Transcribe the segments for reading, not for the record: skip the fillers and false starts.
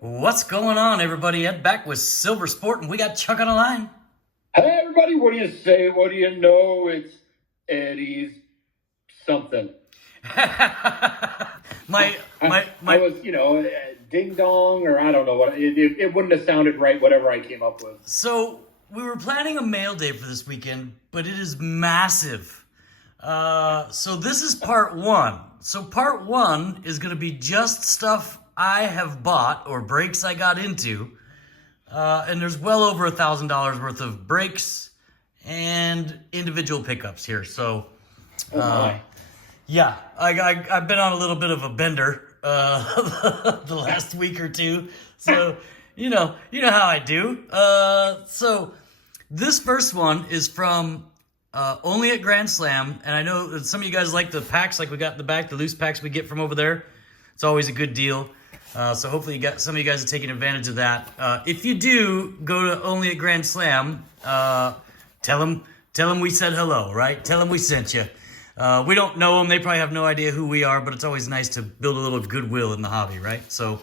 What's going on, everybody? Ed back with SLVRsport, and we got Chuck on the line. Hey, everybody, what do you say? What do you know? It's Eddie's something. I was, ding dong, or I don't know what. It wouldn't have sounded right, whatever I came up with. So we were planning a mail day for this weekend, but it is massive. So this is part one. So part one is going to be just stuff I have bought or breaks I got into. And there's well over $1,000 worth of breaks and individual pickups here. So, yeah, I've been on a little bit of a bender the last week or two. So, you know how I do. So this first one is from Only at Grand Slam. And I know that some of you guys like the packs like we got in the back, the loose packs we get from over there. It's always a good deal. So hopefully some of you guys are taking advantage of that. If you do, go to Only at Grand Slam. Tell them we said hello, right? Tell them we sent you. We don't know them. They probably have no idea who we are, but it's always nice to build a little goodwill in the hobby, right? So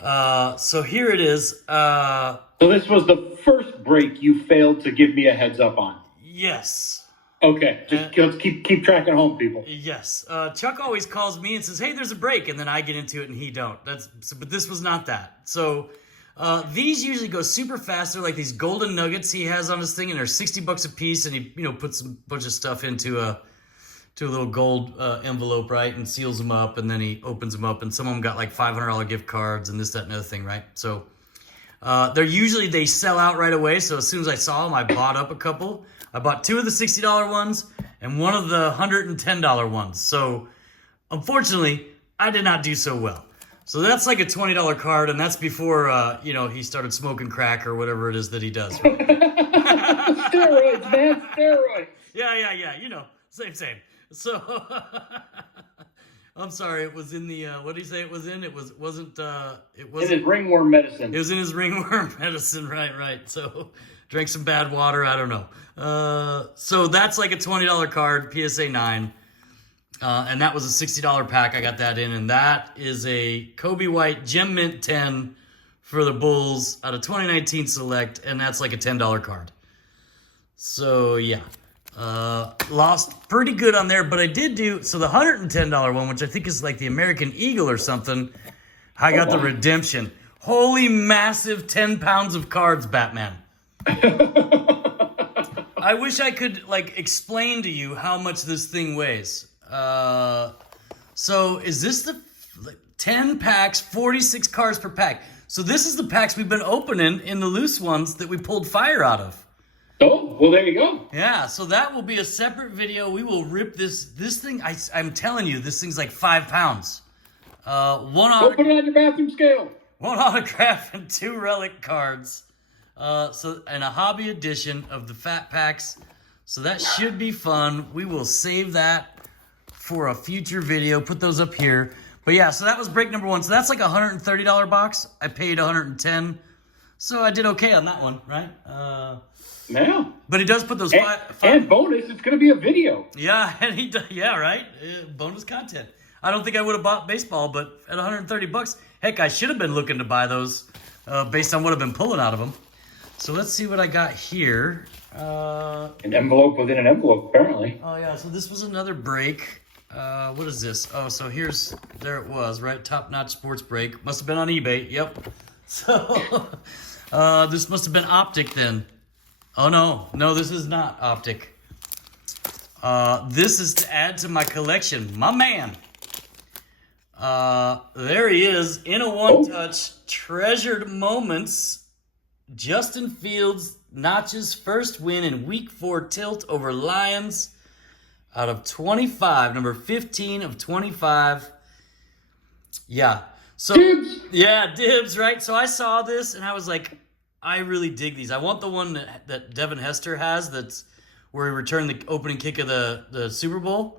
here it is. So this was the first break you failed to give me a heads up on. Yes. Okay, let's keep tracking home, people. Yes. Chuck always calls me and says, "Hey, there's a break," and then I get into it and he don't. But this was not that. So these usually go super fast. They're like these golden nuggets he has on his thing, and they're $60 a piece. And he puts a bunch of stuff into a little gold envelope, right, and seals them up, and then he opens them up. And some of them got like $500 gift cards and this, that, and other thing, right? So they sell out right away. So as soon as I saw them, I bought up a couple. I bought two of the $60 ones and one of the $110 ones. So, unfortunately, I did not do so well. So that's like a $20 card, and that's before, he started smoking crack or whatever it is that he does. Right? Steroids, man, steroids. Yeah, same. So, I'm sorry, it was in the, what did he say it was in? It wasn't. In his ringworm medicine. It was in his ringworm medicine, right. So, drank some bad water, I don't know. So that's like a $20 card, PSA 9. And that was a $60 pack. I got that in. And that is a Kobe White Gem Mint 10 for the Bulls out of 2019 Select. And that's like a $10 card. So, yeah. Lost pretty good on there. But I did do... So the $110 one, which I think is like the American Eagle or something, I got the Redemption. Holy massive 10 pounds of cards, Batman. I wish I could explain to you how much this thing weighs. So is this the 10 packs, 46 cards per pack? So this is the packs we've been opening in the loose ones that we pulled fire out of. Oh, well, there you go. Yeah, so that will be a separate video. We will rip this thing. I'm telling you, this thing's like 5 pounds. Go put it on your bathroom scale. One autograph and 2 relic cards. And a hobby edition of the fat packs. So that should be fun. We will save that for a future video. Put those up here. But yeah, so that was break number 1. So that's like a $130 box. I paid $110. So I did okay on that one, right? Yeah. But he does put those and bonus, it's going to be a video. Yeah, and he does. Yeah, right. Bonus content. I don't think I would have bought baseball, but at $130, heck, I should have been looking to buy those based on what I've been pulling out of them. So let's see what I got here. An envelope within an envelope, apparently. Oh, yeah. So this was another break. What is this? Oh, so there it was, right? Top Notch Sports break. Must have been on eBay. Yep. So this must have been Optic then. Oh, no, this is not Optic. This is to add to my collection. My man. There he is in a one-touch. Treasured moments. Justin Fields notches first win in Week 4 tilt over Lions out of 25. Number 15 of 25. Yeah. So, Dibs. Yeah, dibs, right? So I saw this and I was like, I really dig these. I want the one that Devin Hester has that's where he returned the opening kick of the Super Bowl.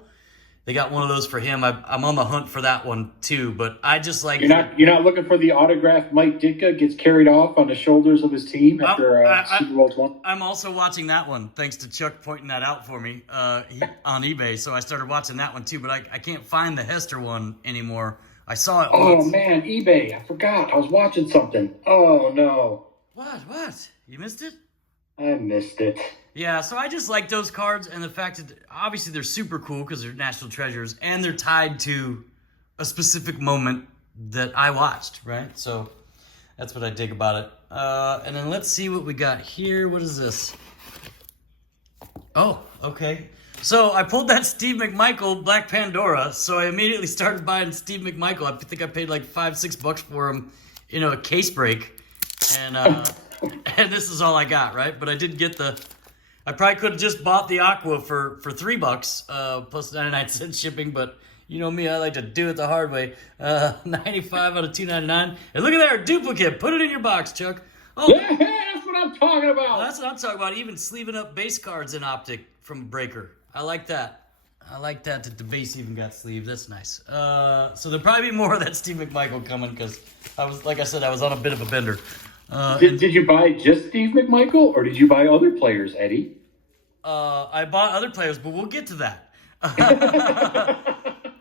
They got one of those for him. I'm on the hunt for that one too, but I just like... You're not looking for the autographed Mike Ditka gets carried off on the shoulders of his team after Super Bowl 20? I'm also watching that one, thanks to Chuck pointing that out for me on eBay. So I started watching that one too, but I can't find the Hester one anymore I saw it Oh, once. man, eBay. I forgot. I was watching something. Oh, no. What? You missed it? I missed it. Yeah, so I just like those cards and the fact that obviously they're super cool because they're national treasures and they're tied to a specific moment that I watched, right? So that's what I dig about it. And then let's see what we got here. What is this? Oh, okay. So I pulled that Steve McMichael Black Pandora, so I immediately started buying Steve McMichael. I think I paid like $5-6 for him, a case break. And and this is all I got, right? But I did get I probably could have just bought the Aqua for $3, plus 99 cents shipping, but you know me, I like to do it the hard way. 95 out of 299. And look at that, duplicate. Put it in your box, Chuck. Oh, Yeah, that's what I'm talking about. that's what I'm talking about. Even sleeving up base cards in Optic from Breaker. I like that. I like that the base even got sleeved. That's nice. So there'll probably be more of that Steve McMichael coming because like I said, I was on a bit of a bender. Did you buy just Steve McMichael, or did you buy other players, Eddie? I bought other players, but we'll get to that.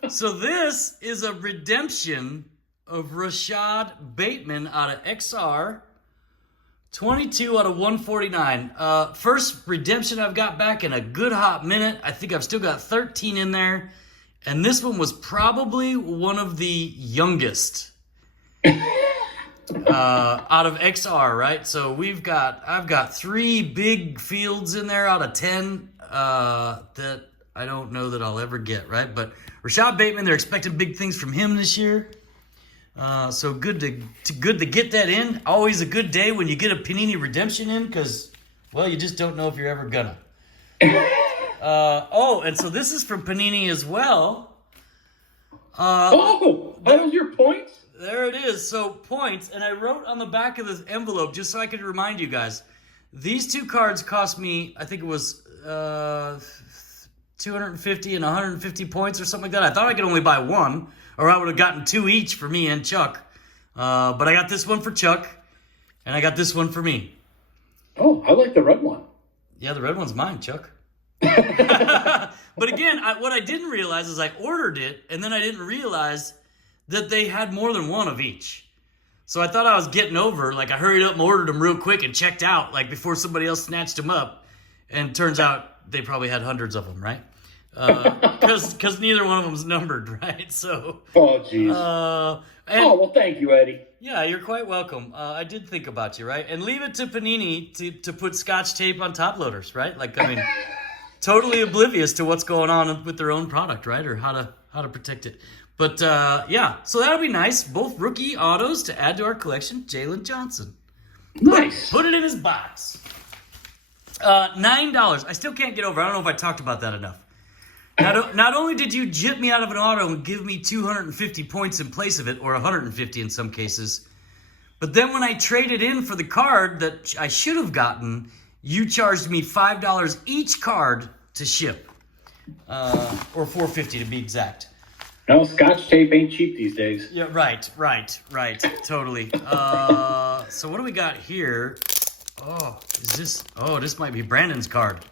So this is a redemption of Rashad Bateman out of XR. 22 out of 149. First redemption I've got back in a good hot minute. I think I've still got 13 in there. And this one was probably one of the youngest out of XR, right? So I've got 3 big fields in there out of 10 that I don't know that I'll ever get, right? But Rashad Bateman, they're expecting big things from him this year. So good to get that in. Always a good day when you get a Panini Redemption in because, well, you just don't know if you're ever gonna. And so this is from Panini as well. That was your points? There it is. So points, and I wrote on the back of this envelope just so I could remind you guys. These 2 cards cost me, I think it was 250 and 150 points or something like that. I thought I could only buy 1. Or I would have gotten 2 each for me and Chuck. But I got this one for Chuck, and I got this one for me. Oh, I like the red one. Yeah, the red one's mine, Chuck. But again, what I didn't realize is I ordered it, and then I didn't realize that they had more than 1 of each. So I thought I was getting over. Like, I hurried up and ordered them real quick and checked out, like, before somebody else snatched them up. And turns out they probably had hundreds of them, right? Because neither one of them's numbered, right? So. Oh, jeez. Well, thank you, Eddie. Yeah, you're quite welcome. I did think about you, right? And leave it to Panini to put Scotch tape on top loaders, right? Like, I mean, totally oblivious to what's going on with their own product, right? Or how to protect it. But yeah, so that'll be nice. Both rookie autos to add to our collection. Jalen Johnson. Nice. Put it in his box. $9. I still can't get over. I don't know if I talked about that enough. Not only did you jip me out of an auto and give me 250 points in place of it, or 150 in some cases, but then when I traded in for the card that I should have gotten, you charged me $5 each card to ship, or $4.50 to be exact. No, Scotch tape ain't cheap these days. Yeah, right, totally. So what do we got here? This might be Brandon's card.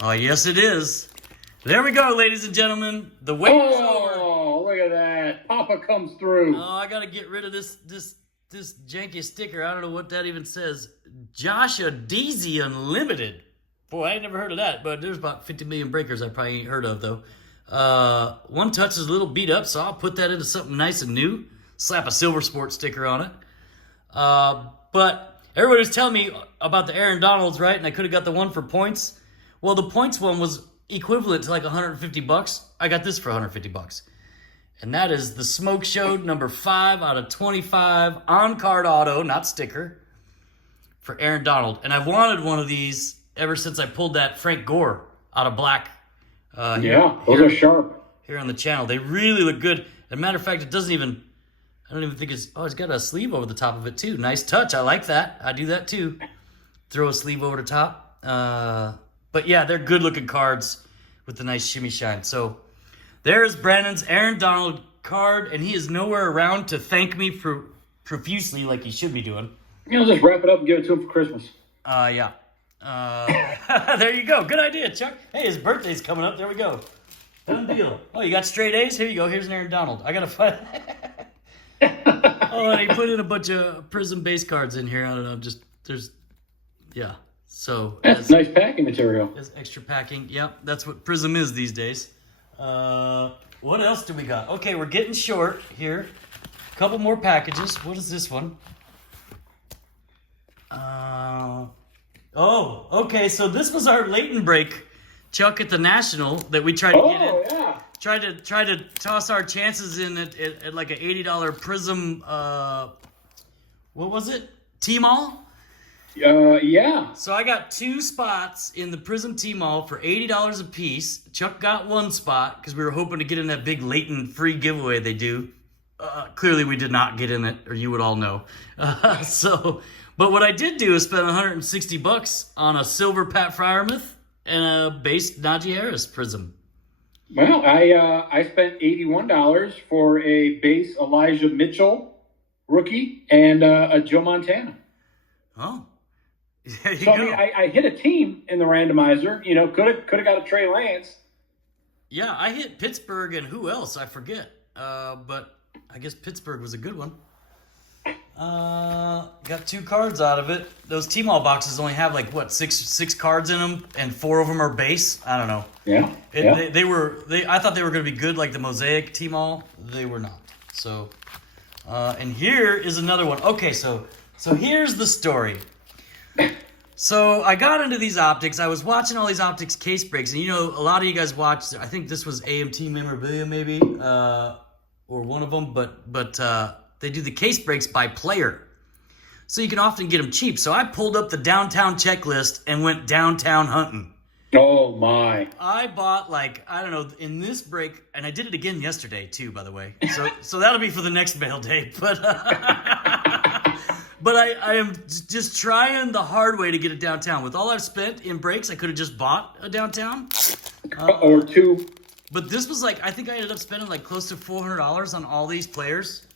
Oh, yes, it is. There we go, ladies and gentlemen. The wait is over. Oh, look at that. Papa comes through. Oh, I got to get rid of this janky sticker. I don't know what that even says. Joshua Deasy Unlimited. Boy, I ain't never heard of that, but there's about 50 million breakers I probably ain't heard of, though. One touch is a little beat up, so I'll put that into something nice and new. Slap a SLVRsport sticker on it. But everybody was telling me about the Aaron Donalds, right? And I could have got the one for points. Well, the points one was equivalent to like $150. I got this for $150. And that is the Smoke Show number 5 out of 25 on-card auto, not sticker, for Aaron Donald. And I've wanted one of these ever since I pulled that Frank Gore out of black. Those are sharp. Here on the channel. They really look good. As a matter of fact, I don't even think it's got a sleeve over the top of it too. Nice touch. I like that. I do that too. Throw a sleeve over the top. But yeah, they're good looking cards with the nice shimmy shine. So there's Brandon's Aaron Donald card, and he is nowhere around to thank me profusely like he should be doing. Just wrap it up and give it to him for Christmas. Yeah. There you go. Good idea, Chuck. Hey, his birthday's coming up. There we go. Done deal. Oh, you got straight A's? Here you go. Here's an Aaron Donald. I got to find. Oh, and he put in a bunch of Prism base cards in here. I don't know. Yeah. So that's nice packing material. As extra packing. Yep, that's what Prism is these days. What else do we got? Okay, we're getting short here. A couple more packages. What is this one? Oh, okay. So this was our Leighton break, Chuck, at the National that we tried to get in. Yeah. Tried to toss our chances in at like an $80 Prism. What was it? T-Mall. Yeah. So I got 2 spots in the Prism T-Mall for $80 a piece. Chuck got 1 spot because we were hoping to get in that big Leighton free giveaway they do. Clearly we did not get in it, or you would all know. But what I did do is spend $160 on a silver Pat Fryermuth and a base Najee Harris Prism. Well, I spent $81 for a base Elijah Mitchell rookie and a Joe Montana. Oh. So I hit a team in the randomizer. You know, could have got a Trey Lance. Yeah, I hit Pittsburgh and who else? I forget. But I guess Pittsburgh was a good one. Got 2 cards out of it. Those T-Mall boxes only have like what six cards in them, and 4 of them are base. I don't know. Yeah. I thought they were going to be good, like the Mosaic T-Mall. They were not. So, and here is another one. Okay, so here's the story. So I got into these Optics. I was watching all these Optics case breaks, and you know, a lot of you guys watched. I think this was AMT Memorabilia, maybe, or one of them. But they do the case breaks by player, so you can often get them cheap. So I pulled up the downtown checklist and went downtown hunting. Oh my! I bought I don't know, in this break, and I did it again yesterday too, by the way. So that'll be for the next mail day. But I am just trying the hard way to get it downtown. With all I've spent in breaks, I could have just bought a downtown. Or 2. But this was I think I ended up spending close to $400 on all these players.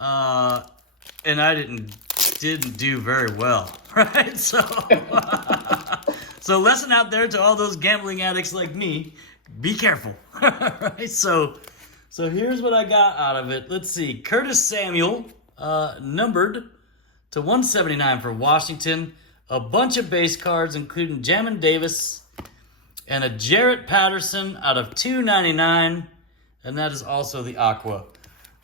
And I didn't do very well, right? So lesson out there to all those gambling addicts like me, be careful, right? So here's what I got out of it. Let's see. Curtis Samuel, numbered to 179 for Washington. A bunch of base cards, including Jamin Davis and a Jarrett Patterson out of 299. And that is also the Aqua.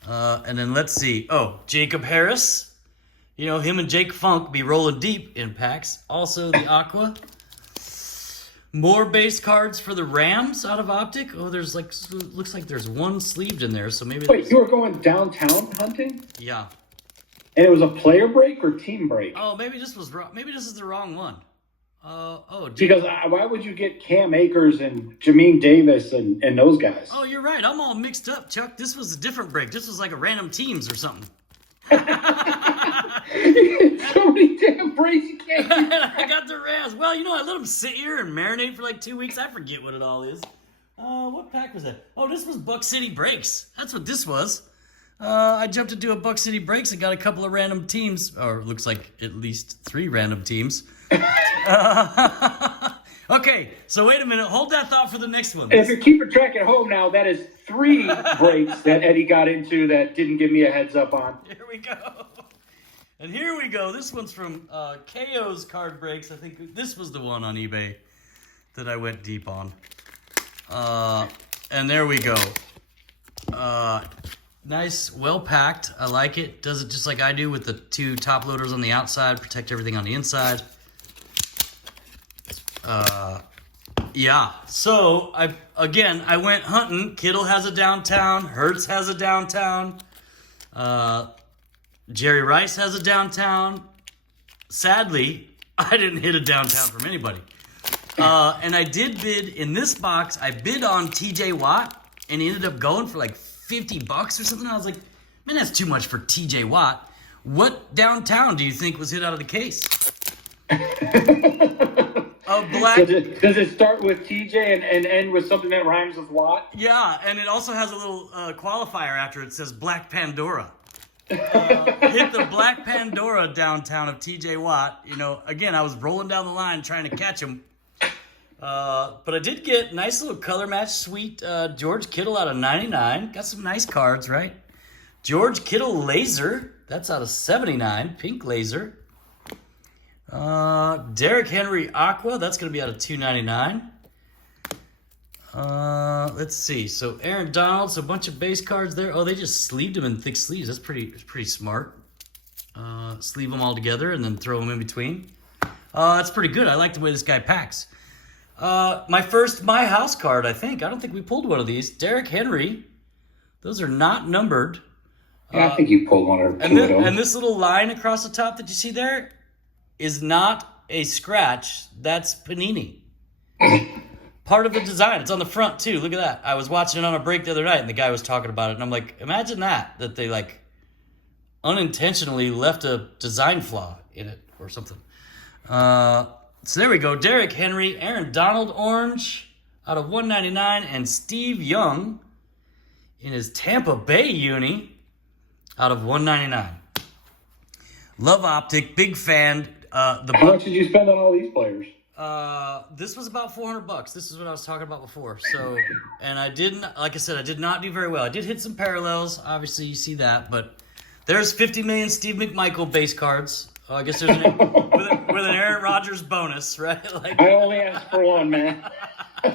And then let's see. Oh, Jacob Harris. You know, him and Jake Funk be rolling deep in packs. Also the Aqua. More base cards for the Rams out of Optic. Oh, there's looks like there's 1 sleeved in there. So maybe. Wait, you were going downtown hunting? Yeah. And it was a player break or team break? Oh, maybe this was wrong. Maybe this is the wrong one. Because why would you get Cam Akers and Jamin Davis and those guys? Oh, you're right. I'm all mixed up, Chuck. This was a different break. This was like a random teams or something. So many damn breaks you can't. I got the Rams. Well, you know, I let them sit here and marinate for 2 weeks. I forget what it all is. What pack was that? Oh, this was Buck City Breaks. That's what this was. I jumped into a Buck City Breaks and got a couple of random teams, or it looks like at least 3 random teams. Okay, so wait a minute. Hold that thought for the next one. If you're keeping track at home now, that is 3 breaks that Eddie got into that didn't give me a heads up on. Here we go. And here we go. This one's from KO's Card Breaks. I think this was the one on eBay that I went deep on. And there we go. Nice, well packed. I like it. Does it just like I do with the 2 top loaders on the outside, protect everything on the inside. Yeah. So I went hunting. Kittle has a downtown. Hurts has a downtown. Jerry Rice has a downtown. Sadly, I didn't hit a downtown from anybody. And I did bid in this box. I bid on TJ Watt, and he ended up going for $50 or something. I was like, man, that's too much for TJ Watt. What downtown do you think was hit out of the case? Black. Does it start with TJ and end with something that rhymes with Watt? Yeah, and it also has a little qualifier after it says Black Pandora. Hit the Black Pandora downtown of TJ Watt. You know, again, I was rolling down the line trying to catch him. But I did get nice little color match, sweet George Kittle out of 99. Got some nice cards, right? George Kittle laser. That's out of 79. Pink laser. Derrick Henry Aqua. That's going to be out of 299. Let's see. So Aaron Donald. So a bunch of base cards there. Oh, they just sleeved them in thick sleeves. That's pretty smart. Sleeve them all together and then throw them in between. That's pretty good. I like the way this guy packs. My first My House card, I think. I don't think we pulled one of these. Derrick Henry. Those are not numbered. Yeah, I think you pulled one or two of them. And this little line across the top that you see there is not a scratch. That's Panini. Part of the design. It's on the front, too. Look at that. I was watching it on a break the other night, and the guy was talking about it. And I'm like, imagine that they, like, unintentionally left a design flaw in it or something. So there we go. Derrick Henry, Aaron Donald orange out of 199, and Steve Young in his Tampa Bay uni out of 199. Love Optic, big fan. How much did you spend on all these players? This was about $400. This is what I was talking about before. So, and I didn't, like I said, I did not do very well. I did hit some parallels. Obviously, you see that, but there's 50 million Steve McMichael base cards. I guess there's with an Aaron Rodgers bonus, right? Like, I only asked for one, man. I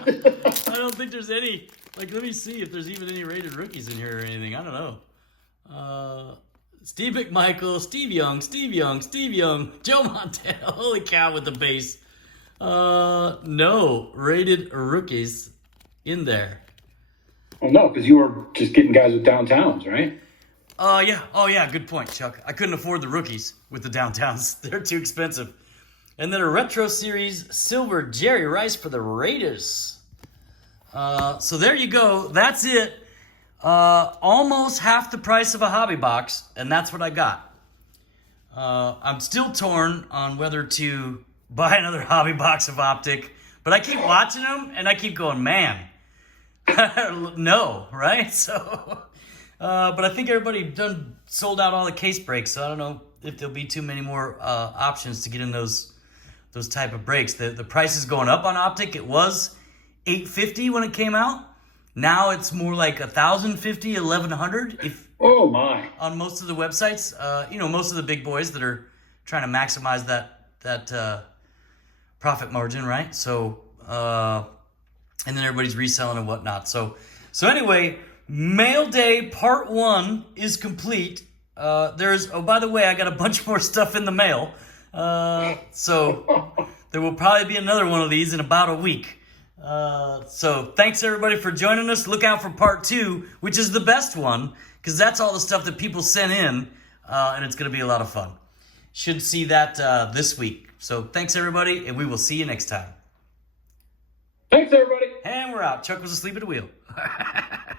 don't think there's any. Like, let me see if there's even any rated rookies in here or anything. I don't know. Steve McMichael, Steve Young, Joe Montana. Holy cow with the base. No rated rookies in there. Well, no, because you were just getting guys with downtowns, right? Yeah. Oh, yeah. Good point, Chuck. I couldn't afford the rookies with the downtowns. They're too expensive. And then a Retro Series Silver Jerry Rice for the Raiders. So there you go. That's it. Almost half the price of a hobby box, and that's what I got. I'm still torn on whether to buy another hobby box of Optic, but I keep watching them, and I keep going, man, no, right? So, but I think everybody sold out all the case breaks, so I don't know if there'll be too many more options to get in those type of breaks. The price is going up on Optic. It was $850 when it came out. Now it's more like $1,050, $1,100. Oh my! On most of the websites, most of the big boys that are trying to maximize that profit margin, right? So, and then everybody's reselling and whatnot. So anyway, Mail Day Part 1 is complete. By the way, I got a bunch more stuff in the mail. So there will probably be another one of these in about a week. So thanks everybody for joining us. Look out for Part 2, which is the best one, because that's all the stuff that people sent in, and it's going to be a lot of fun. Should see that this week. So thanks everybody, and we will see you next time. Thanks everybody. And we're out. Chuck was asleep at the wheel.